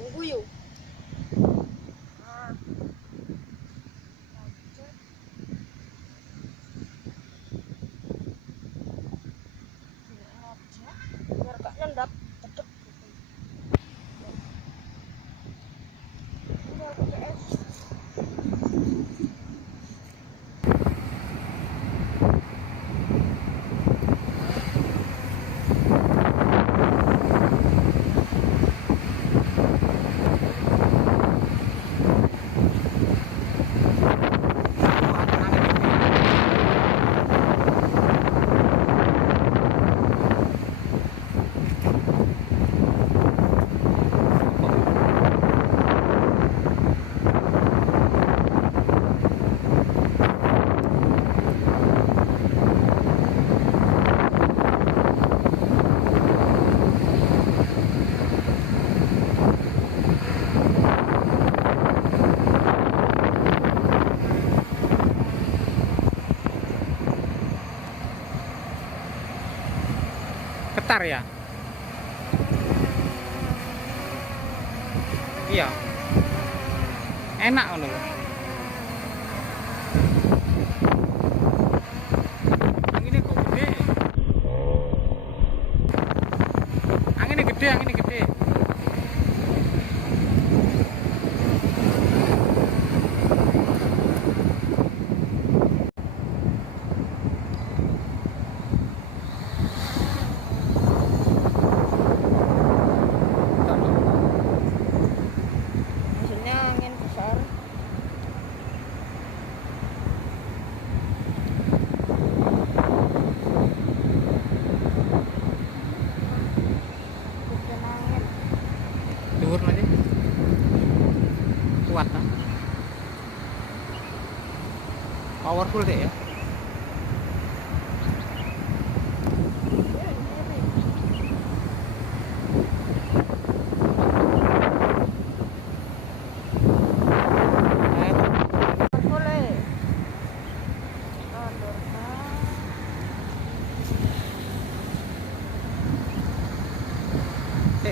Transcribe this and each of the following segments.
Tunggu yuk. Biar gak nyendap. Ketar ya? Iya. Enak ngono lho. Anginnya kok gede. Anginnya gede, anginnya gede. Dhuwur aja. Kuat kan? Powerful deh ya.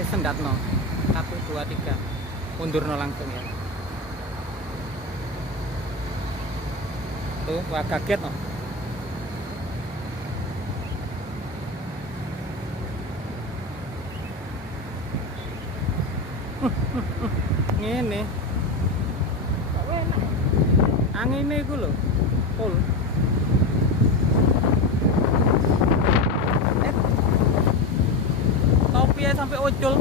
Sendat no 1, 2, 3 mundur no langsung ya tuh. Wah kaget no. Ngene anginnya itu loh full. Topi ya sampai ojol.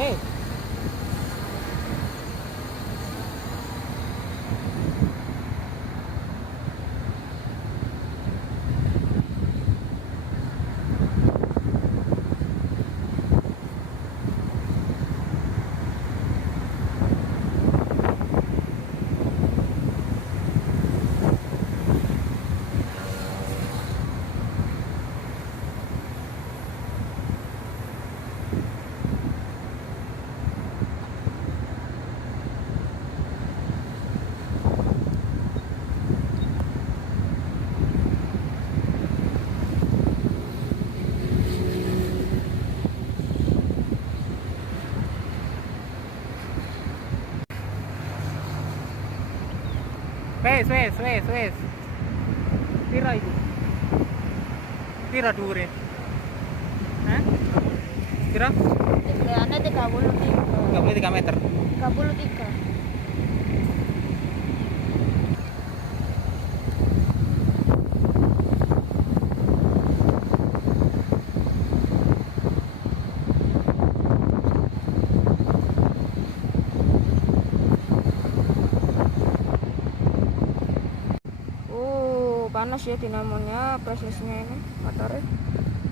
Hey. Wes. Pira iki? Pira dhuwure? Hah? Pira? Dekleane 33 meter. 33. Panas ya dinamonya, prosesnya ini motornya.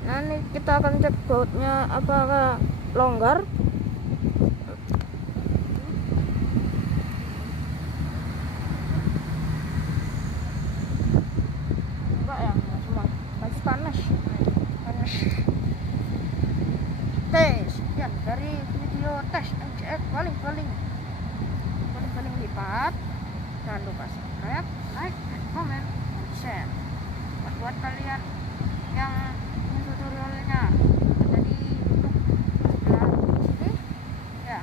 Nah ini kita akan cek bautnya apakah longgar. Enggak ya, enggak semua. Masih panas. Panas. Tes, sekian dari video tes MJX baling-baling lipat. Jangan lupa subscribe, like, dan komen, dan share. Buat kalian yang ingin tutorialnya, jadi untuk sebelah sini ya.